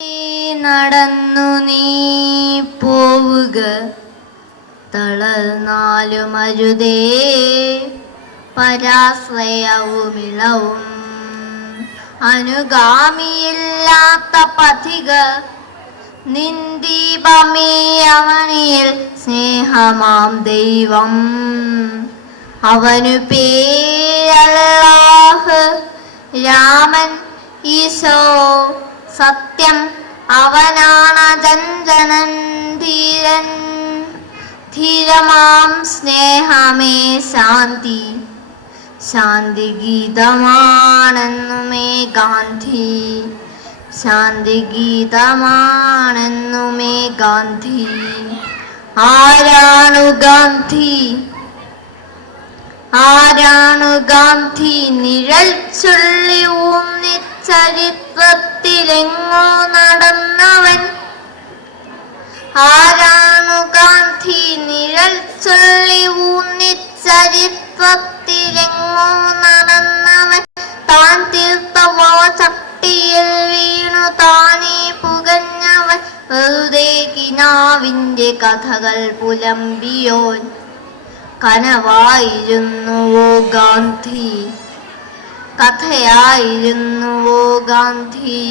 നടന്നു നീ പോവുക, തളർന്നാലും അരുതേ പരാശ്രയവുമിളവും. അനുഗാമിയില്ലാത്ത പഥിക നിന്ദീപമേ അവനിൽ സ്നേഹമാം ദൈവം. അവനു പേരല്ലാഹ്, രാമൻ ഈശോ സത്യം. അവനാണജഞ്ചനൻ ധീരൻ, ധീരമാം സ്നേഹമേ ശാന്തി. ശാന്തി ഗീതമാണെന്നുമേ ഗാന്ധി, ശാന്തി ഗീതമാണെന്നുമേ ഗാന്ധി. ആരാണു ഗാന്ധി, ആരാണു ഗാന്ധി? നിഴൽ ചൊല്ലി ഊന്നി ചരിത്രത്തിലെങ്ങോ നടന്നവൻ. ആരാണു ഗാന്ധി? നിഴൽ ചൊല്ലി ഊന്നി ചരിത്രത്തിലെങ്ങോ നടന്നവൻ. താൻ തീർത്ത ചട്ടിയിൽ വീണു താനേ പുകഞ്ഞവൻ. വെറുതെ കിനാവിന്റെ കഥകൾ പുലമ്പിയോൻ. കനവായിരുന്നുവോ ഗാന്ധി, കഥയായിരുന്നുവോ ഗാന്ധി?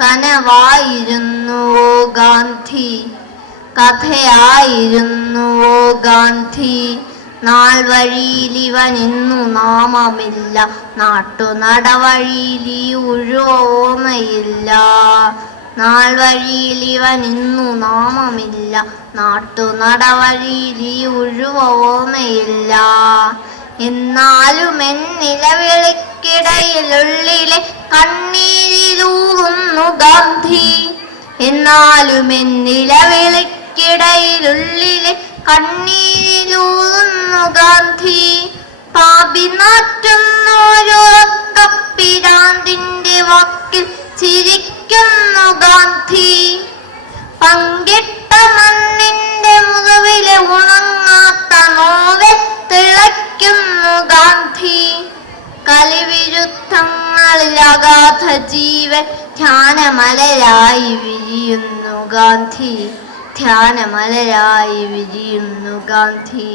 കനവായിരുന്നുവോ ഗാന്ധി, കഥയായിരുന്നുവോ ഗാന്ധി? നാൾ വഴിയിലിവനിന്നു നാമമില്ല, നാട്ടുനടവഴിയിലീ ഉഴോമയില്ല. നാൾ വഴിയിലിവനിന്നു നാമമില്ല, നാട്ടുനടവഴിയിലീ ഉഴുവോമയില്ല. എന്നാലും എൻ നിലവിളിക്കിടയിലുള്ളിലെ കണ്ണീരിലൂറുന്നു ഗാന്ധി. എന്നാലും എൻ നിലവിളിക്കിടയിലുള്ളിലെ കണ്ണീരിലൂറുന്നു ഗാന്ധി. പാപി നാറ്റുന്നോരോക്കപ്പിരാന്തിന്റെ വാക്കിൽ ചിരിക്കുന്നു ഗാന്ധി. പങ്കിട്ട മണ്ണിന്റെ മുറിവിലെ ഉണങ്ങാത്ത നോവൽ തിളയ്ക്കുന്നു ഗാന്ധി. കലിവിരുദ്ധങ്ങളിൽ അഗാധ ജീവൻ ധ്യാനമലരായി വിരിയുന്നു ഗാന്ധി, ധ്യാനമലരായി വിരിയുന്നു ഗാന്ധി.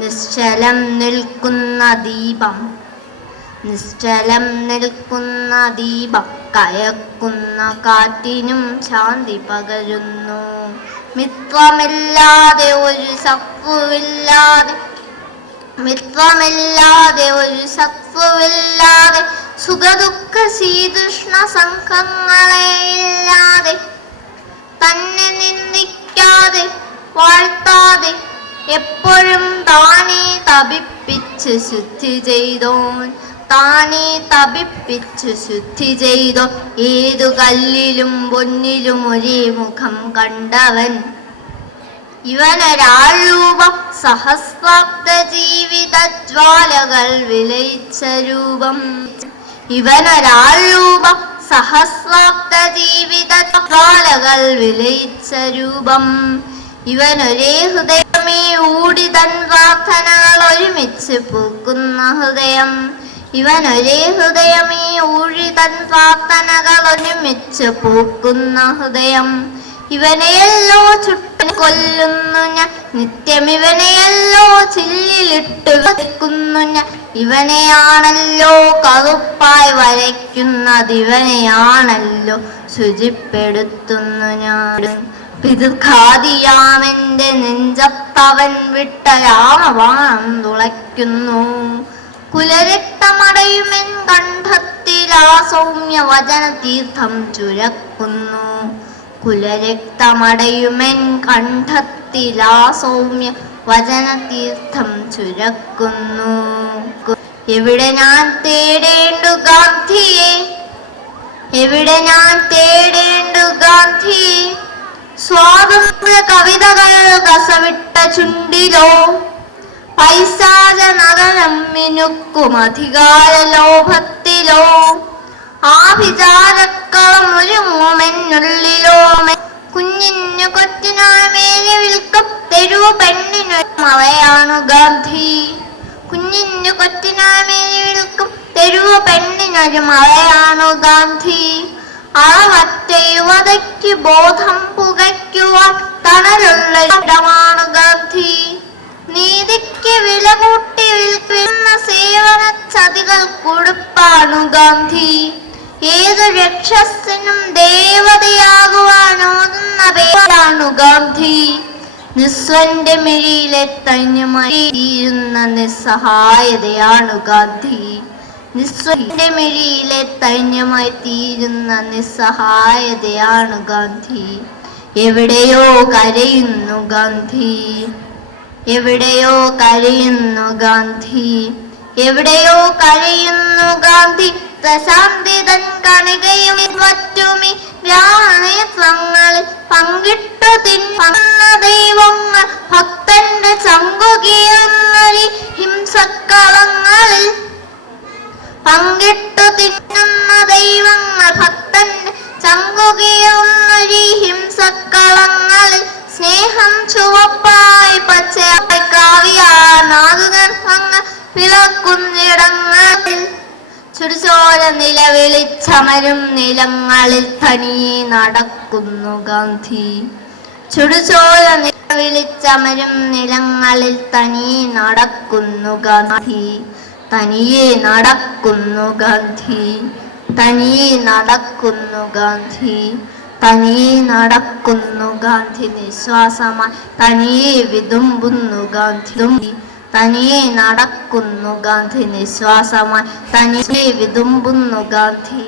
നിശ്ചലം നിൽക്കുന്ന ദീപം, നിശ്ചലം നിൽക്കുന്ന ദീപം കയക്കുന്ന കാറ്റിനും ശാന്തി പകരുന്നു. മിത്രമില്ലാതെ ഒരു ശത്രുവില്ലാതെ, മിത്രമില്ലാതെ ഒരു ശത്രുവില്ലാതെ, സുഖദുഃഖ ശീതൃഷ്ണ സംഘങ്ങളെ ഇല്ലാതെ, തന്നെ നിന്ദിക്കാതെ വാഴ്ത്താതെ, എപ്പോഴും താനേ തപിപ്പിച്ച് ശുദ്ധി ചെയ്തോൻ, താനേ തപിപ്പിച്ച് ശുദ്ധി ചെയ്തോ. ഏതു കല്ലിലും പൊന്നിലും ഒരേ മുഖം കണ്ടവൻ. ഇവനൊരാൾ രൂപം, സഹസ്രാബ്ദ ജീവിത ജ്വാലകൾ വിലയിച്ച രൂപം. ഇവനൊരാൾ രൂപം, സഹസ്രാബ്ദ ജീവിത ജ്വാലകൾ വിലയിച്ച രൂപം. ഇവനൊരേ ഹൃദയമേ ഊടി തൻ പ്രാർത്ഥനകൾ ഒരുമിച്ച് പൂക്കുന്ന ഹൃദയം. ഇവനൊരേ ഹൃദയമേ ഊഴി തൻ പ്രാർത്ഥനകൾ ഒരുമിച്ച് പൂക്കുന്ന ഹൃദയം. ഇവനെയല്ലോ ചുട്ടു കൊല്ലുന്നു ഞാൻ, നിത്യം ഇവനെയല്ലോ ചില്ലിലിട്ട് വെക്കുന്നു ഞാൻ. ഇവനെയാണല്ലോ കറുപ്പായി വരയ്ക്കുന്നത്, ഇവനെയാണല്ലോ ശുചിപ്പെടുത്തുന്നു ഞാൻ. പിതൃഘാതിയാമെന്റെ നെഞ്ചത്തവൻ വിട്ട രാമബാണം തുളയ്ക്കുന്നു. കുലരക്തമടയുമെൻ കണ്ഠത്തിലാ സൗമ്യ വചന തീർത്ഥം ചുരക്കുന്നു. കുലരക്തമടയുമെൻ കണ്ഠത്തിലാ സൗമ്യ വചന തീർത്ഥം ചുരക്കുന്നു. എവിടെ ഞാൻ തേടേണ്ടു ഗാന്ധിയെ, എവിടെ ഞാൻ തേടേണ്ടു ഗാന്ധിയെ? സ്വാതന്ത്ര്യ കവിതകൾ കസവിട്ട ചുണ്ടിലോ, പൈശാച നഗരം മിനുക്കും അധികാര ലോഭത്തിലോ, ആഭിചാരക്കളം ഒരുങ്ങുമെന്നുള്ളിലോ. കുഞ്ഞിനു കൊച്ചിനായി മേലെ വിൽക്കും തെരുവു പെണ്ണിനൊരു മറയാണു ഗാന്ധി. കുഞ്ഞിനു കൊച്ചിനായി മേലെ വിൽക്കും തെരുവു പെണ്ണിനൊരു മറയാണു ഗാന്ധി. അളവറ്റ യുവതയ്ക്ക് ബോധം പുകയ്ക്കുവാൻ തണലുള്ള ഇടമാണ് ഗാന്ധി. നീതിക്ക് വില കൂട്ടി വിൽക്കുന്ന സേവന ചതികൾ കുടുപ്പാണു ഗാന്ധി. ഏതു രക്ഷസിനും ദേവതയാകുവാനോതുന്ന പേരാണു ഗാന്ധി. നിസ്വന്റെ മിഴിയിലെ തന്യമായി തീരുന്ന നിസ്സഹായതയാണു ഗാന്ധി. നിസ്വന്റെ മിഴിയിലെ തന്യമായി തീരുന്ന നിസ്സഹായതയാണു ഗാന്ധി. എവിടെയോ കരയുന്നു ഗാന്ധി, എവിടെയോ കരയുന്നു ഗാന്ധി, എവിടെയോ കരയുന്നു ഗാന്ധി. പ്രശാന്തിതൻ കണികയും മറ്റുമി ഗ്രാമങ്ങളിൽ പങ്കിട്ടു തിന്ന ദൈവങ്ങൾ ഭക്തന്റെ ചങ്കുകീറുന്നൊരി ഹിംസക്കളങ്ങളിൽ പങ്കിട്ടു തിന്നുന്ന ദൈവങ്ങൾ ഭക്തന്റെ ചങ്കുകീറുന്നൊരി ഹിംസക്കളങ്ങളിൽ സ്നേഹം ചുവപ്പായി പച്ചയായി കാവ്യാനാദുഗർഭങ്ങൾ വിളക്കുന്നിടങ്ങളിൽ ചുടുചോര നിലവിളിച്ചമരും നിലങ്ങളിൽ തനിയെ നടക്കുന്നു ഗാന്ധി. ചുടുചോര നിലവിളിച്ചമരും നിലങ്ങളിൽ തനിയെ നടക്കുന്നു ഗാന്ധി. തനിയെ നടക്കുന്നു ഗാന്ധി, തനിയെ നടക്കുന്നു ഗാന്ധി, തനിയെ നടക്കുന്നു ഗാന്ധി. നിശ്വാസമായി തനിയെ വിതുമ്പുന്നു ഗാന്ധി. തനിയെ നടക്കുന്നു ഗാന്ധി, നിശ്വാസമായി തനിയെ വിതുമ്പുന്നു ഗാന്ധി.